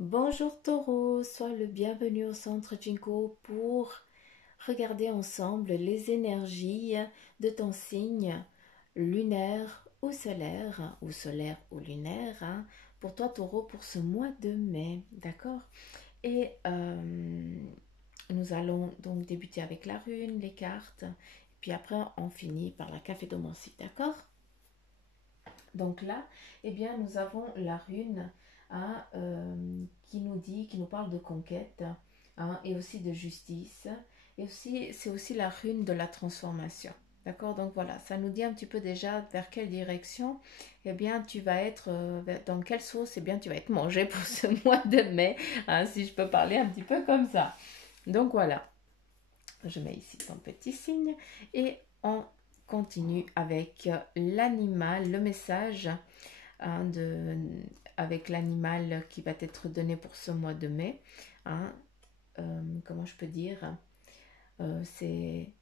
Bonjour Taureau, sois le bienvenu au centre Jinko pour regarder ensemble les énergies de ton signe lunaire ou solaire ou lunaire, hein, pour toi Taureau pour ce mois de mai, d'accord? Et nous allons donc débuter avec la rune, les cartes, puis après on finit par la cafédomancie, d'accord? Donc là, eh bien, nous avons la rune, hein, qui nous dit, qui nous parle de conquête, hein, et aussi de justice. Et aussi, c'est aussi la rune de la transformation. D'accord? Donc voilà, ça nous dit un petit peu déjà vers quelle direction, eh bien, tu vas être, dans quelle sauce, eh bien, tu vas être mangé pour ce mois de mai, hein, si je peux parler un petit peu comme ça. Donc voilà, je mets ici ton petit signe et on continue avec l'animal, le message, hein, avec l'animal qui va être donné pour ce mois de mai. Hein, comment je peux dire, c'est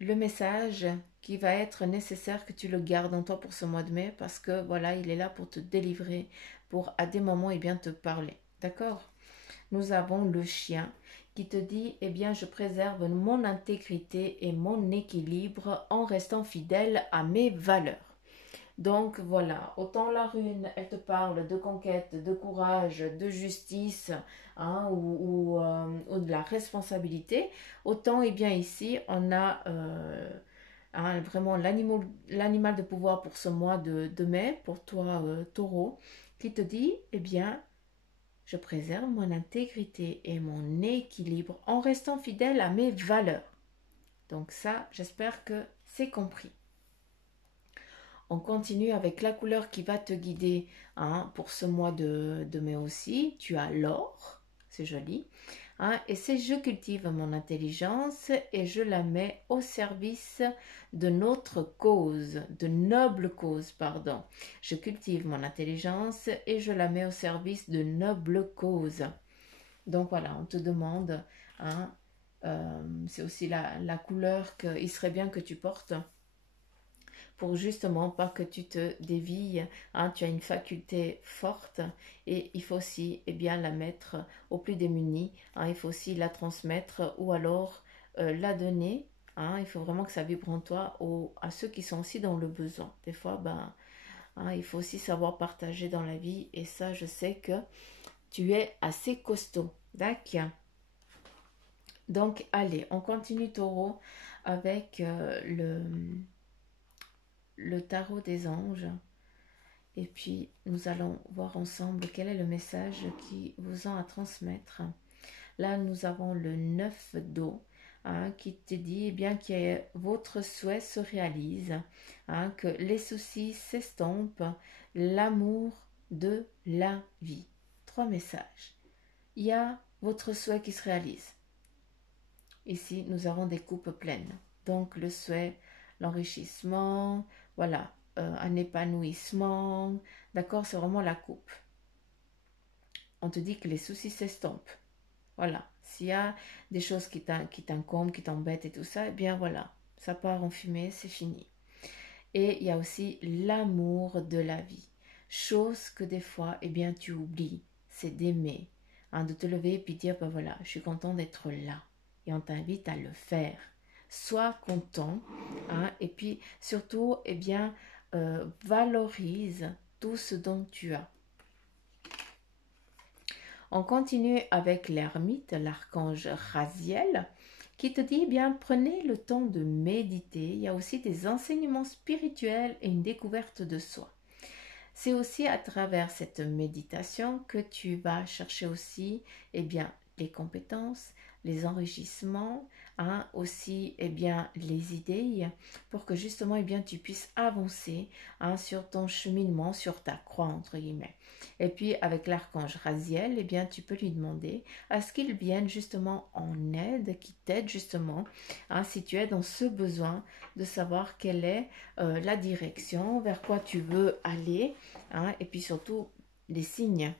le message qui va être nécessaire que tu le gardes en toi pour ce mois de mai parce que voilà, il est là pour te délivrer, pour à des moments et bien te parler. D'accord? Nous avons le chien qui te dit, eh bien, je préserve mon intégrité et mon équilibre en restant fidèle à mes valeurs. Donc voilà, autant la rune, elle te parle de conquête, de courage, de justice, hein, ou de la responsabilité, autant eh bien ici on a hein, vraiment l'animal de pouvoir pour ce mois de mai, pour toi taureau, qui te dit, eh bien, je préserve mon intégrité et mon équilibre en restant fidèle à mes valeurs. Donc ça, j'espère que c'est compris. On continue avec la couleur qui va te guider, hein, pour ce mois de mai aussi. Tu as l'or, c'est joli. Hein, et c'est je cultive mon intelligence et je la mets au service de notre cause, de noble cause, pardon. Je cultive mon intelligence et je la mets au service de noble cause. Donc voilà, on te demande, hein, c'est aussi la couleur qu'il serait bien que tu portes pour justement pas que tu te dévilles, hein, tu as une faculté forte et il faut aussi bien la mettre aux plus démunis, hein, il faut aussi la transmettre ou alors la donner, hein, il faut vraiment que ça vibre en toi à ceux qui sont aussi dans le besoin. Des fois, hein, il faut aussi savoir partager dans la vie et ça, je sais que tu es assez costaud. D'accord. Donc, allez, on continue taureau avec le tarot des anges. Et puis, nous allons voir ensemble quel est le message qui vous ont à transmettre. Là, nous avons le 9 d'eau, hein, qui te dit eh bien, que votre souhait se réalise, hein, que les soucis s'estompent, l'amour de la vie. Trois messages. Il y a votre souhait qui se réalise. Ici, nous avons des coupes pleines. Donc, le souhait, l'enrichissement, voilà, un épanouissement. D'accord, c'est vraiment la coupe. On te dit que les soucis s'estompent. Voilà. S'il y a des choses qui t'incombent, qui t'embêtent et tout ça, eh bien voilà, ça part en fumée, c'est fini. Et il y a aussi l'amour de la vie. Chose que des fois, eh bien, tu oublies, c'est d'aimer, hein, de te lever et puis dire, ben voilà, je suis content d'être là. Et on t'invite à le faire. Sois content, hein, et puis surtout, eh bien, valorise tout ce dont tu as. On continue avec l'ermite, l'archange Raziel, qui te dit, eh bien, prenez le temps de méditer. Il y a aussi des enseignements spirituels et une découverte de soi. C'est aussi à travers cette méditation que tu vas chercher aussi, eh bien, les compétences, les enrichissements, hein, aussi bien, les idées, pour que justement bien, tu puisses avancer, hein, sur ton cheminement, sur ta croix, entre guillemets. Et puis, avec l'archange Raziel, bien, tu peux lui demander à ce qu'il vienne justement en aide, qui t'aide justement, hein, si tu es dans ce besoin de savoir quelle est la direction, vers quoi tu veux aller, hein, et puis surtout les signes,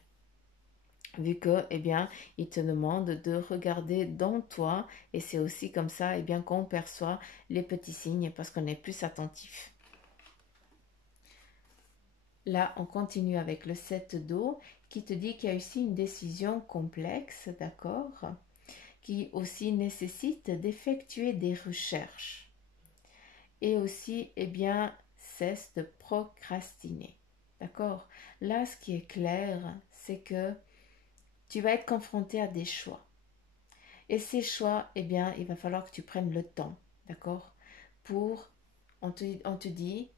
vu que bien, il te demande de regarder dans toi, et c'est aussi comme ça bien, qu'on perçoit les petits signes, parce qu'on est plus attentif. Là, on continue avec le 7 d'eau qui te dit qu'il y a aussi une décision complexe, d'accord, qui aussi nécessite d'effectuer des recherches. Et aussi, eh bien, cesse de procrastiner. D'accord? Là, ce qui est clair, c'est que tu vas être confronté à des choix. Et ces choix, eh bien, il va falloir que tu prennes le temps, d'accord? On te dit,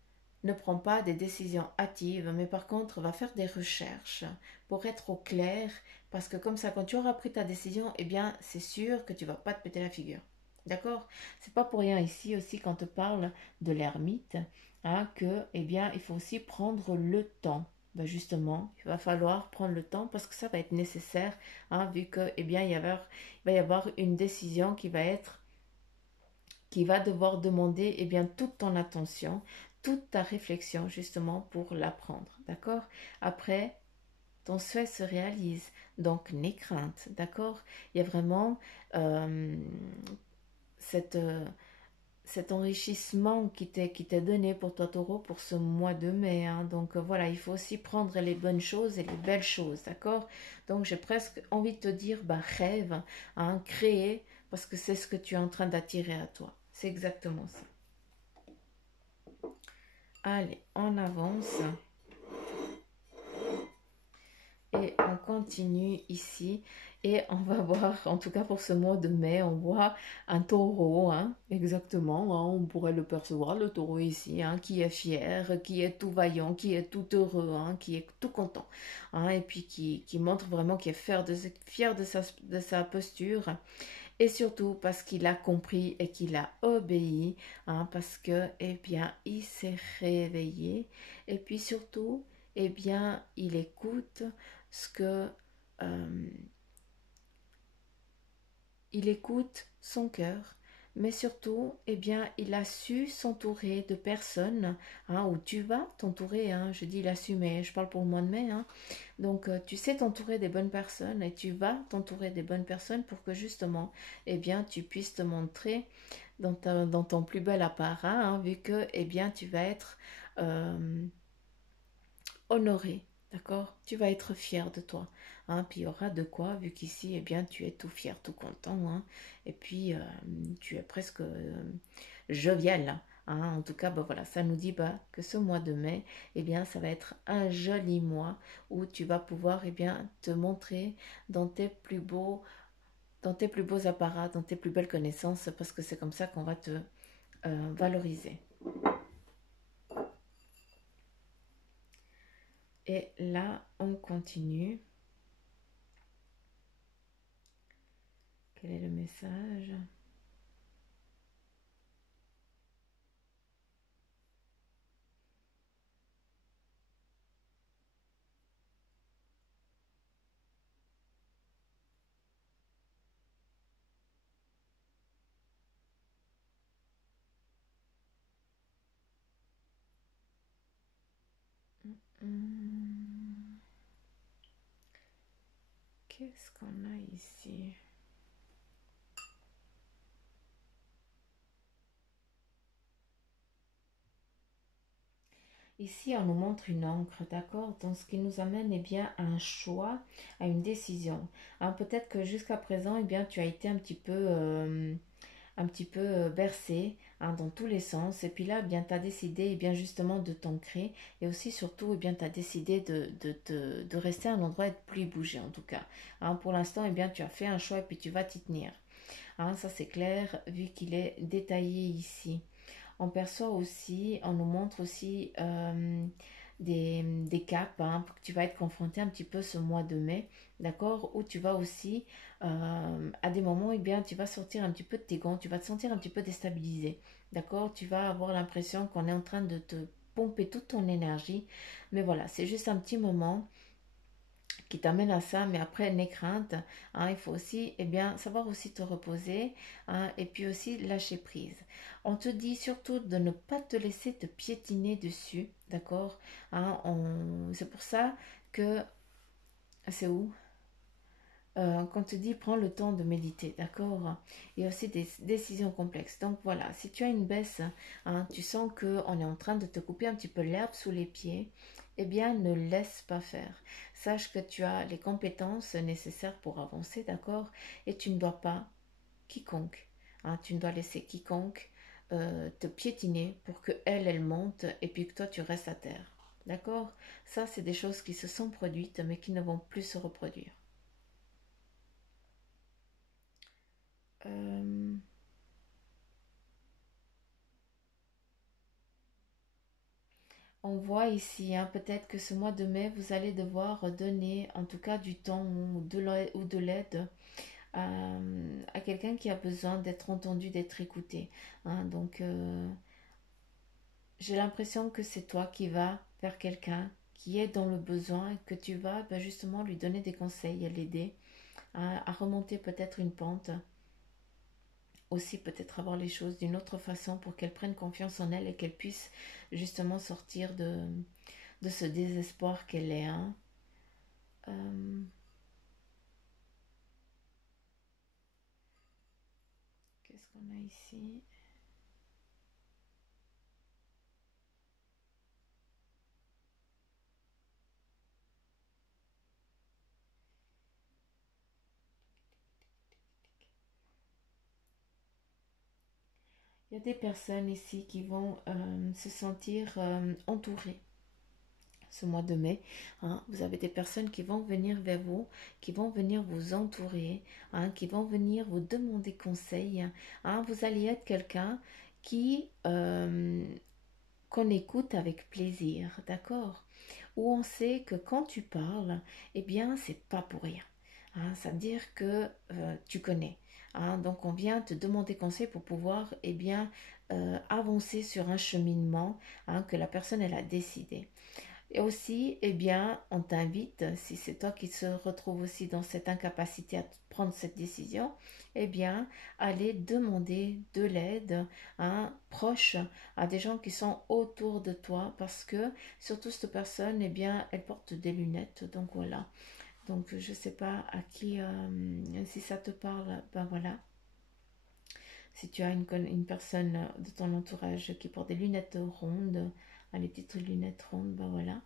ne prends pas des décisions hâtives, mais par contre, va faire des recherches pour être au clair, parce que comme ça, quand tu auras pris ta décision, eh bien, c'est sûr que tu vas pas te péter la figure. D'accord? C'est pas pour rien ici aussi quand on te parle de l'ermite, hein, que, eh bien, il faut aussi prendre le temps. Ben justement, il va falloir prendre le temps parce que ça va être nécessaire, hein, vu que, eh bien, il va y avoir une décision qui va devoir demander eh bien, toute ton attention, toute ta réflexion justement pour l'apprendre. D'accord? Après, ton souhait se réalise. Donc, n'aie crainte. D'accord? Il y a vraiment euh, cette, cet enrichissement qui t'est donné pour toi, taureau, pour ce mois de mai. Hein. Donc, voilà, il faut aussi prendre les bonnes choses et les belles choses. D'accord? Donc, j'ai presque envie de te dire, bah, rêve, hein, créer, parce que c'est ce que tu es en train d'attirer à toi. C'est exactement ça. Allez, on avance et on continue ici. Et on va voir, en tout cas pour ce mois de mai, on voit un taureau, hein, exactement, hein, on pourrait le percevoir, le taureau ici, hein, qui est fier, qui est tout vaillant, qui est tout heureux, hein, qui est tout content, hein, et puis qui montre vraiment qu'il est fier de sa posture. Et surtout parce qu'il a compris et qu'il a obéi, hein, parce que, eh bien, il s'est réveillé. Et puis surtout, eh bien, il écoute ce que... euh, il écoute son cœur, mais surtout, eh bien, il a su s'entourer de personnes, hein, où tu vas t'entourer, hein, je dis il a su, mais je parle pour le mois de mai, hein. Donc, tu sais t'entourer des bonnes personnes et tu vas t'entourer des bonnes personnes pour que justement, eh bien, tu puisses te montrer dans ton plus bel apparat, hein, vu que, eh bien, tu vas être euh, honoré, d'accord? Tu vas être fier de toi, hein, puis il y aura de quoi, vu qu'ici, eh bien, tu es tout fier, tout content, hein, et puis tu es presque jovial, hein. En tout cas, bah, voilà, ça nous dit bah, que ce mois de mai, eh bien, ça va être un joli mois où tu vas pouvoir, eh bien, te montrer dans dans tes plus beaux apparats, dans tes plus belles connaissances, parce que c'est comme ça qu'on va te valoriser. Et là, on continue. Quel est le message? Hmm, qu'est-ce qu'on a ici? Ici, on nous montre une encre, d'accord? Donc, ce qui nous amène, eh bien, à un choix, à une décision. Alors, peut-être que jusqu'à présent, eh bien, tu as été un petit peu bercé, hein, dans tous les sens. Et puis là, eh bien, tu as décidé, eh bien, justement, de t'ancrer. Et aussi, surtout, eh bien, tu as décidé de rester à un endroit et de plus bouger, en tout cas. Hein, pour l'instant, eh bien, tu as fait un choix et puis tu vas t'y tenir. Hein, ça, c'est clair, vu qu'il est détaillé ici. On perçoit aussi, on nous montre aussi des caps, hein, que tu vas être confronté un petit peu ce mois de mai, d'accord, où tu vas aussi, à des moments, eh bien, tu vas sortir un petit peu de tes gants, tu vas te sentir un petit peu déstabilisé, d'accord, tu vas avoir l'impression qu'on est en train de te pomper toute ton énergie, mais voilà, c'est juste un petit moment qui t'amène à ça, mais après, n'aie crainte, hein, il faut aussi, eh bien, savoir aussi te reposer, hein, et puis aussi lâcher prise. On te dit surtout de ne pas te laisser te piétiner dessus, d'accord, hein, c'est pour ça que, c'est où qu'on te dit prends le temps de méditer, d'accord. Il y a aussi des décisions complexes. Donc voilà, si tu as une baisse, hein, tu sens qu'on est en train de te couper un petit peu l'herbe sous les pieds, eh bien, ne laisse pas faire. Sache que tu as les compétences nécessaires pour avancer, d'accord? Et tu ne dois pas, quiconque, hein, tu ne dois laisser quiconque te piétiner pour que elle monte et puis que toi, tu restes à terre. D'accord? Ça, c'est des choses qui se sont produites, mais qui ne vont plus se reproduire. Euh, On voit ici, hein, peut-être que ce mois de mai, vous allez devoir donner en tout cas du temps ou de l'aide à quelqu'un qui a besoin d'être entendu, d'être écouté, hein. Donc, j'ai l'impression que c'est toi qui vas vers quelqu'un qui est dans le besoin et que tu vas ben, justement lui donner des conseils, l'aider à remonter peut-être une pente, aussi peut-être avoir les choses d'une autre façon pour qu'elle prenne confiance en elle et qu'elle puisse justement sortir de ce désespoir qu'elle est. Hein. Euh, Qu'est-ce qu'on a ici? Il y a des personnes ici qui vont se sentir entourées ce mois de mai. Hein. Vous avez des personnes qui vont venir vers vous, qui vont venir vous entourer, hein, qui vont venir vous demander conseil. Hein. Vous allez être quelqu'un qui qu'on écoute avec plaisir, d'accord? Où on sait que quand tu parles, eh bien, c'est pas pour rien. Hein, ça veut dire que tu connais. Hein, donc, on vient te demander conseil pour pouvoir, eh bien, avancer sur un cheminement hein, que la personne elle a décidé. Et aussi, eh bien, on t'invite, si c'est toi qui se retrouve aussi dans cette incapacité à prendre cette décision, eh bien, aller demander de l'aide hein, proche à des gens qui sont autour de toi parce que, surtout cette personne, eh bien, elle porte des lunettes. Donc voilà. Donc je ne sais pas à qui, si ça te parle, ben voilà. Si tu as une personne de ton entourage qui porte des lunettes rondes, hein, les petites lunettes rondes, ben voilà.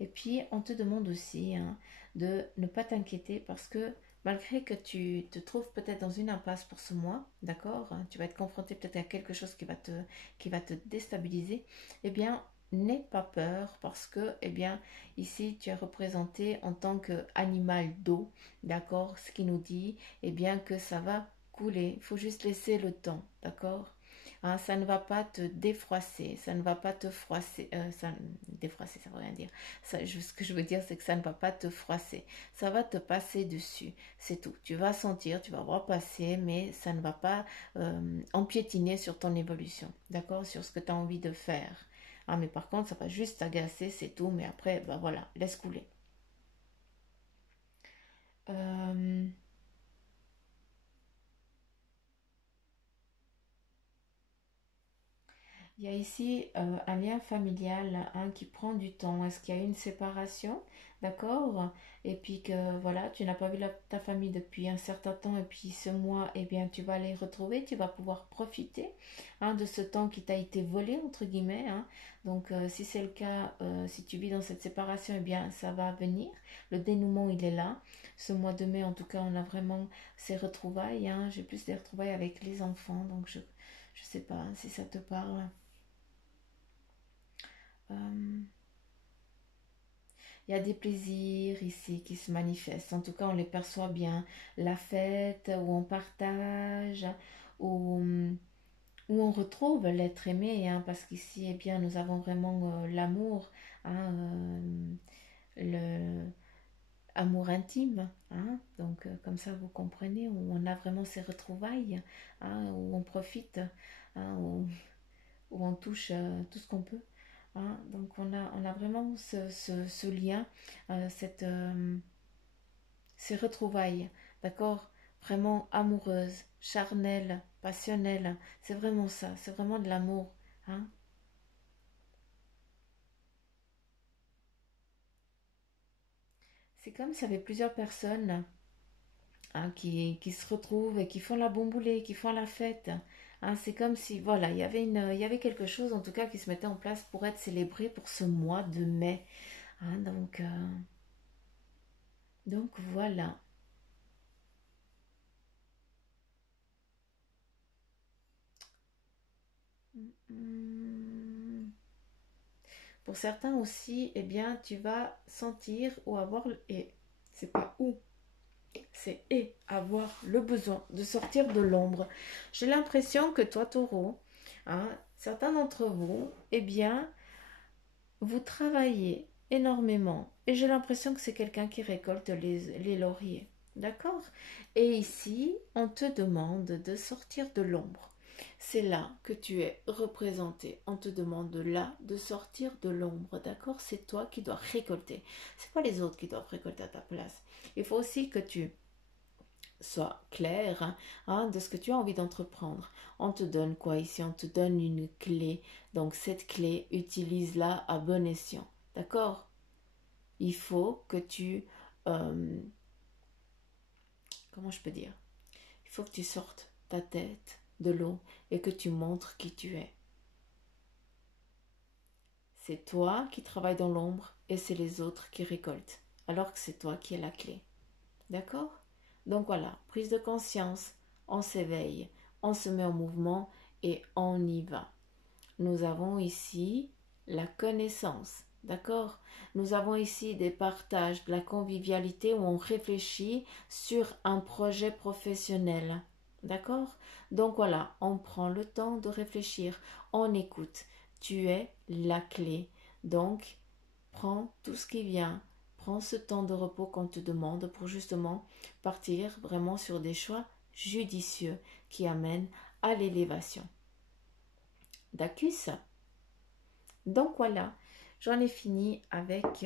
Et puis, on te demande aussi hein, de ne pas t'inquiéter parce que malgré que tu te trouves peut-être dans une impasse pour ce mois, d'accord, hein, tu vas être confronté peut-être à quelque chose qui va te déstabiliser, eh bien, n'aie pas peur parce que, eh bien, ici, tu es représenté en tant qu'animal d'eau, d'accord, ce qui nous dit, eh bien, que ça va couler. Il faut juste laisser le temps, d'accord. Hein, ça ne va pas te défroisser, ça ne va pas te froisser, défroisser, ça ne veut rien dire. Ce que je veux dire, c'est que ça ne va pas te froisser. Ça va te passer dessus. C'est tout. Tu vas sentir, tu vas voir passer, mais ça ne va pas empiétiner sur ton évolution. D'accord? Sur ce que tu as envie de faire. Ah, mais par contre, ça va juste t'agacer, c'est tout. Mais après, ben voilà, laisse couler. Euh, Il y a ici un lien familial hein, qui prend du temps. Est-ce qu'il y a une séparation? D'accord? Et puis que voilà, tu n'as pas vu ta famille depuis un certain temps et puis ce mois, eh bien, tu vas les retrouver, tu vas pouvoir profiter hein, de ce temps qui t'a été volé, entre guillemets. Hein. Donc, si c'est le cas, si tu vis dans cette séparation, eh bien, ça va venir. Le dénouement, il est là. Ce mois de mai, en tout cas, on a vraiment ces retrouvailles. Hein. J'ai plus des retrouvailles avec les enfants, donc je ne sais pas si ça te parle. Euh, Il y a des plaisirs ici qui se manifestent. En tout cas, on les perçoit bien. La fête où on partage, où, où on retrouve l'être aimé, hein, parce qu'ici, eh bien, nous avons vraiment l'amour, hein, le amour intime, hein. Donc, comme ça, vous comprenez, où on a vraiment ces retrouvailles, hein, où on profite, hein, où on touche tout ce qu'on peut. Hein. Donc on a vraiment ce lien, ces retrouvailles, d'accord? Vraiment amoureuses, charnelles, passionnelles. C'est vraiment ça, c'est vraiment de l'amour. Hein. C'est comme s'il y avait plusieurs personnes hein, qui se retrouvent et qui font la bomboulée, qui font la fête. Hein, c'est comme si, voilà, il y avait quelque chose en tout cas qui se mettait en place pour être célébré pour ce mois de mai. Hein, donc voilà. Hmm. Pour certains aussi, eh bien, tu vas sentir ou avoir et c'est pas où, c'est et avoir le besoin de sortir de l'ombre. J'ai l'impression que toi, Taureau, hein, certains d'entre vous, eh bien, vous travaillez énormément et j'ai l'impression que c'est quelqu'un qui récolte les lauriers. D'accord? Et ici, on te demande de sortir de l'ombre. C'est là que tu es représenté. On te demande là de sortir de l'ombre. D'accord? C'est toi qui dois récolter. C'est pas les autres qui doivent récolter à ta place. Il faut aussi que tu sois clair, hein, de ce que tu as envie d'entreprendre. On te donne quoi ici? On te donne une clé. Donc cette clé, utilise-la à bon escient. D'accord? Il faut que tu... euh, comment je peux dire? Il faut que tu sortes ta tête de l'eau et que tu montres qui tu es. C'est toi qui travailles dans l'ombre et c'est les autres qui récoltent. Alors que c'est toi qui as la clé. D'accord? Donc voilà, prise de conscience, on s'éveille, on se met en mouvement et on y va. Nous avons ici la connaissance, d'accord? Nous avons ici des partages, de la convivialité où on réfléchit sur un projet professionnel, d'accord? Donc voilà, on prend le temps de réfléchir, on écoute. Tu es la clé. Donc, prends tout ce qui vient, prends ce temps de repos qu'on te demande pour justement partir vraiment sur des choix judicieux qui amènent à l'élévation. D'accord? Donc voilà, j'en ai fini avec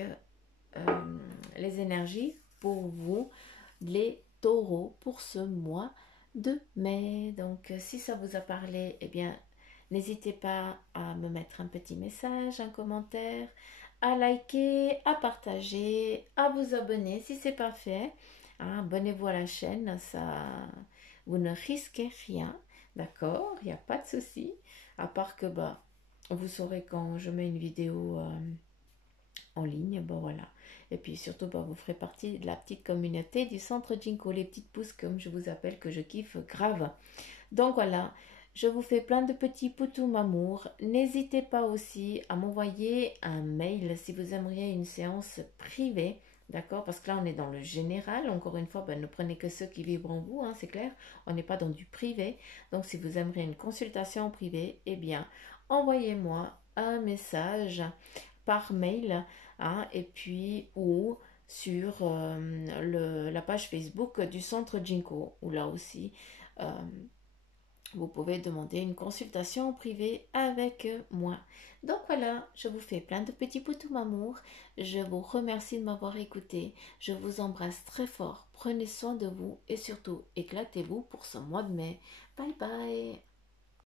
les énergies pour vous, les taureaux, pour ce mois de mai. Donc si ça vous a parlé, eh bien, n'hésitez pas à me mettre un petit message, un commentaire, à liker, à partager, à vous abonner si ce n'est pas fait. Hein, abonnez-vous à la chaîne, ça, vous ne risquez rien. D'accord, il n'y a pas de souci. À part que bah, vous saurez quand je mets une vidéo en ligne. Bon voilà. Et puis surtout, bah, vous ferez partie de la petite communauté du centre Jinko, les petites pousses comme je vous appelle, que je kiffe grave. Donc voilà, je vous fais plein de petits poutous mamour. N'hésitez pas aussi à m'envoyer un mail si vous aimeriez une séance privée. D'accord? Parce que là, on est dans le général. Encore une fois, ben, ne prenez que ceux qui vibrent en vous, hein, c'est clair. On n'est pas dans du privé. Donc, si vous aimeriez une consultation privée, eh bien, envoyez-moi un message par mail, hein, et puis ou sur la page Facebook du centre Jinko, où là aussi, euh, vous pouvez demander une consultation privée avec moi. Donc voilà, je vous fais plein de petits poutous m'amour. Je vous remercie de m'avoir écouté. Je vous embrasse très fort. Prenez soin de vous et surtout éclatez-vous pour ce mois de mai. Bye bye.